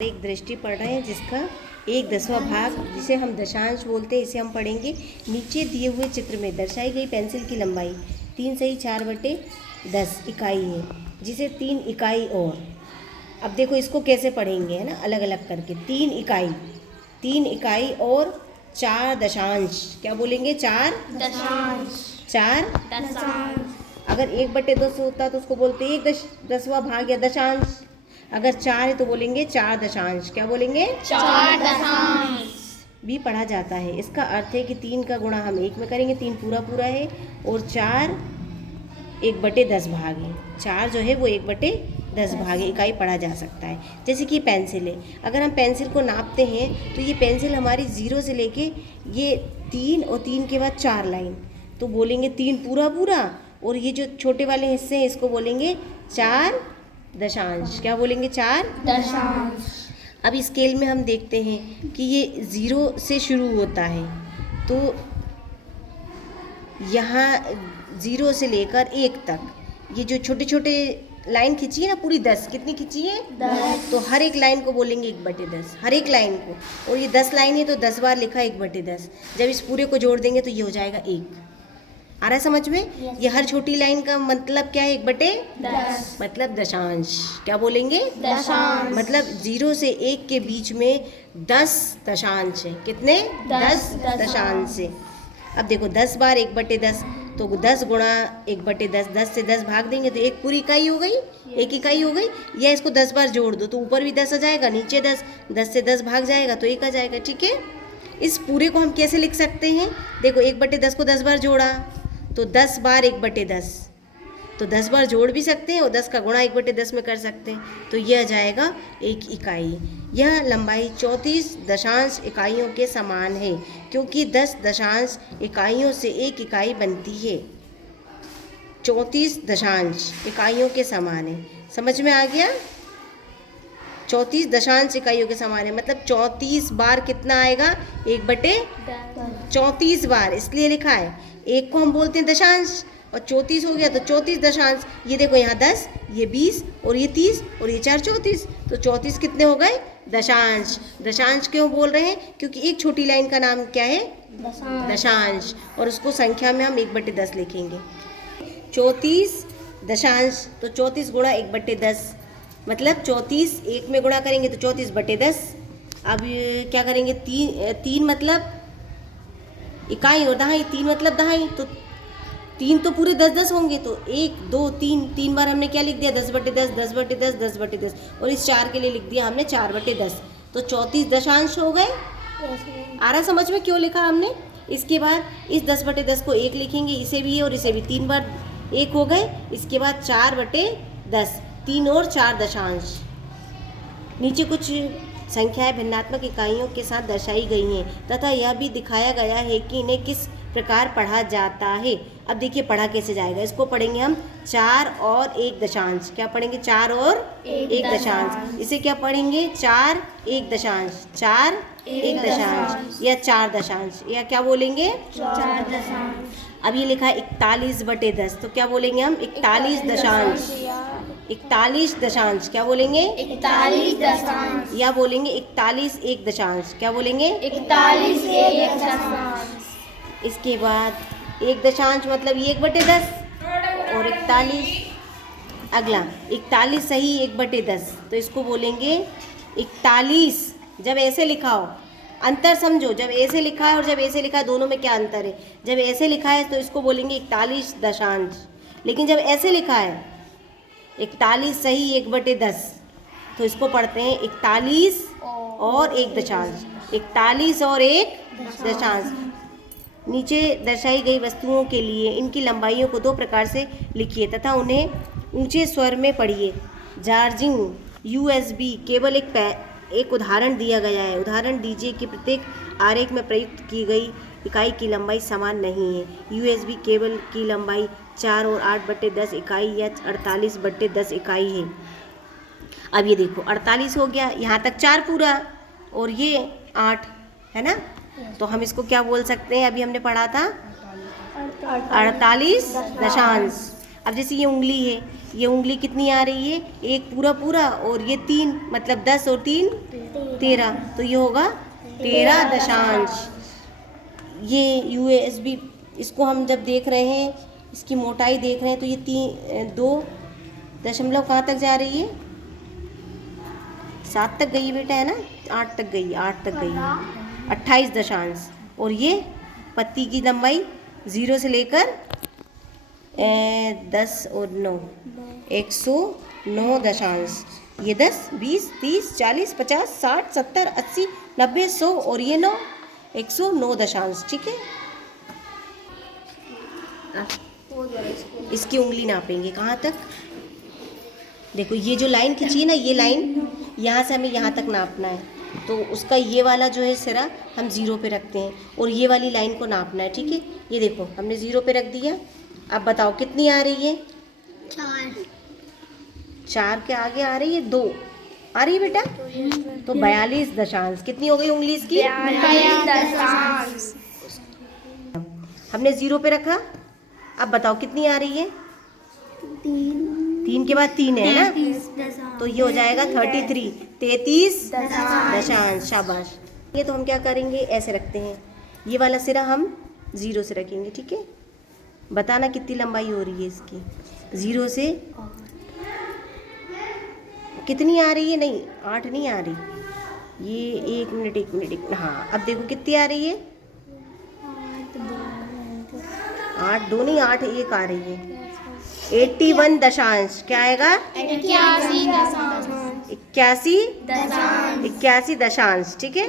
एक दृष्टि पढ़ रहे हैं जिसका 1/10वां भाग जिसे हम दशांश बोलते हैं, इसे हम पढ़ेंगे। नीचे दिए हुए चित्र में दर्शाई गई पेंसिल की लंबाई 3 सही 4/10 इकाई है, जिसे 3 इकाई और। अब देखो इसको कैसे पढ़ेंगे, है ना, अलग अलग करके। 3 इकाई और 4 दशांश। क्या बोलेंगे? 4 दशांश। 4 दशांश। अगर 1/10 होता तो उसको बोलते 1/10वां भाग या दशांश। अगर 4 है तो बोलेंगे 4 दशांश। क्या बोलेंगे? 4 दशांश भी पढ़ा जाता है। इसका अर्थ है कि 3 का गुणा हम 1 में करेंगे, 3 पूरा है, और 4 1/10 भाग है। 4 जो है वो 1/10 भाग है, इकाई पढ़ा जा सकता है। जैसे कि पेंसिल है, अगर हम पेंसिल को नापते हैं तो ये पेंसिल हमारी 0 से लेके ये 3 और 3 के बाद 4 लाइन, तो बोलेंगे 3 पूरा, और ये जो छोटे वाले हिस्से हैं इसको बोलेंगे 4 दशांश। क्या बोलेंगे? 4 दशांश। अब स्केल में हम देखते हैं कि ये 0 से शुरू होता है, तो यहाँ 0 से लेकर 1 तक ये जो छोटे छोटे लाइन खींची है ना, पूरी 10, कितनी खींची है? 10। तो हर एक लाइन को बोलेंगे 1/10, हर एक लाइन को। और ये 10 लाइन है तो 10 बार लिखा 1/10। जब इस पूरे को जोड़ देंगे तो ये हो जाएगा 1। आ रहा है समझ में? ये हर छोटी लाइन का मतलब क्या है? 1/10 मतलब दशांश। क्या बोलेंगे? दशांश। मतलब 0 से 1 के बीच में 10 दशांश है। कितने? 10 दशांश है। अब देखो 10 बार 1/10, तो 10 गुणा 1/10, 10 से 10 भाग देंगे तो 1 पूरी इकाई हो गई, 1 इकाई हो गई। या इसको 10 बार जोड़ दो तो ऊपर भी 10 आ जाएगा, नीचे 10, 10 से 10 भाग जाएगा तो 1 आ जाएगा। ठीक है, इस पूरे को हम कैसे लिख सकते हैं? देखो 1/10 को 10 बार जोड़ा तो 10 बार 1/10, तो 10 बार जोड़ भी सकते हैं और 10 का गुणा 1/10 में कर सकते हैं, तो यह आ जाएगा 1 इकाई। यह लंबाई 34 दशांश इकाइयों के समान है, क्योंकि 10 दशांश इकाइयों से 1 इकाई बनती है। 34 दशांश इकाइयों के समान है। समझ में आ गया? 34 दशांश इकाइयों के समान है, मतलब 34 बार कितना आएगा? 1/34 बार, इसलिए लिखा है। 1 को हम बोलते हैं दशांश, और 34 हो गया तो 34 दशांश। ये देखो यहाँ 10, ये 20, और ये 30, और ये 4 34, तो 34 कितने हो गए? दशांश। दशांश क्यों बोल रहे हैं? क्योंकि एक छोटी लाइन का नाम क्या है? दशांश। और उसको संख्या में हम 1/10 लिखेंगे। 34 दशांश, तो 34 गुणा 1/10, मतलब 34 1 में गुणा करेंगे तो 34/10। अब क्या करेंगे? 3 मतलब इकाई और दहाई, 3 मतलब दहाई, तो 3 तो पूरे 10-10 होंगे, तो 1 2 3 बार हमने क्या लिख दिया? 10/10, 10/10, 10/10, और इस 4 के लिए लिख दिया हमने 4/10, तो 34 दशांश हो गए। आ रहा समझ में क्यों लिखा हमने? इसके बाद इस 10/10 को 1 लिखेंगे, इसे भी और इसे भी, 3 बार 1 हो गए। इसके बाद 4/10, 3 और 4 दशांश। नीचे कुछ संख्याएं भिन्नात्मक इकाइयों के साथ दर्शाई गई हैं तथा यह भी दिखाया गया है कि इन्हें किस प्रकार पढ़ा जाता है। अब देखिए पढ़ा कैसे जाएगा। इसको पढ़ेंगे हम 4 और 1 दशांश। क्या पढ़ेंगे? 4 और 1 दशांश। इसे क्या पढ़ेंगे? 4 1 दशांश, 4 1 दशांश, या 4 दशांश, या क्या बोलेंगे? 4 दशांश। अब ये लिखा है 41/10, तो क्या बोलेंगे हम? 41 दशांश। 41 दशांश। क्या बोलेंगे? 41 दशांश। या बोलेंगे 41 1 दशांश। क्या बोलेंगे? 41 1 दशांश। इसके बाद 1 दशांश मतलब 1/10, और 41 अगला 41 सही 1/10, तो इसको बोलेंगे 41। जब ऐसे लिखा हो, अंतर समझो, जब ऐसे लिखा है और जब ऐसे लिखा है दोनों में क्या अंतर है? जब ऐसे लिखा है तो इसको बोलेंगे 41 दशांश, लेकिन जब ऐसे लिखा है 41 सही 1/10, तो इसको पढ़ते हैं 41 और 1 दशांश, 41 और 1 दशांश। नीचे दर्शाई गई वस्तुओं के लिए इनकी लंबाइयों को 2 प्रकार से लिखिए तथा उन्हें ऊंचे स्वर में पढ़िए। चार्जिंग USB केवल एक उदाहरण दिया गया है। उदाहरण दीजिए कि प्रत्येक आरेख में प्रयुक्त की गई इकाई की लंबाई समान नहीं है। USB केबल की लंबाई 4 और 8/10 इकाई या 48/10 इकाई है। अब ये देखो 48 हो गया, यहाँ तक 4 पूरा, और ये 8 है ना, तो हम इसको क्या बोल सकते हैं? अभी हमने पढ़ा था 48 दशांश। अब जैसे ये उंगली है, ये उंगली कितनी आ रही है, एक पूरा पूरा, और ये 3 मतलब 10 और 3 13, तो ये होगा 13 दशांश। ये USB इसको हम जब देख रहे हैं, इसकी मोटाई देख रहे हैं, तो ये 2 दशमलव कहाँ तक जा रही है, 7 तक गई बेटा, है ना, 8 तक गई, 8 तक गई है, 28 दशांश। और ये पत्ती की लंबाई 0 से लेकर 10 और 9 109 दशांश। ये 10 20 30 40 50 60 70 80 90 100 और ये 9 109 दशांश। ठीक है, इसकी उंगली नापेंगे कहाँ तक। देखो ये जो लाइन खींची है ना, ये लाइन यहाँ से हमें यहाँ तक नापना है, तो उसका ये वाला जो है सिरा हम 0 पे रखते हैं और ये वाली लाइन को नापना है। ठीक है, ये देखो हमने 0 पे रख दिया। अब बताओ कितनी आ रही है, 4 के आगे आ रही है 2 आ रही है बेटा, तो 42 दशांश। कितनी हो गई उंगली इसकी, 42 दशांश। हमने 0 पे रखा। अब बताओ कितनी आ रही है, 3 के बाद 3 है ना, तो ये हो जाएगा 33 दशांश। शाबाश। ये तो हम क्या करेंगे, ऐसे रखते हैं, ये वाला सिरा हम 0 से रखेंगे। ठीक है, बताना कितनी लंबाई हो रही है इसकी, 0 से कितनी आ रही है, नहीं 8 नहीं आ रही, ये 1 मिनट, हाँ अब देखो कितनी आ रही है, 8 2 नहीं 8 1 आ रही है, 81 दशांश। क्या आएगा, 81 दशांश। 81 दशांश। ठीक है।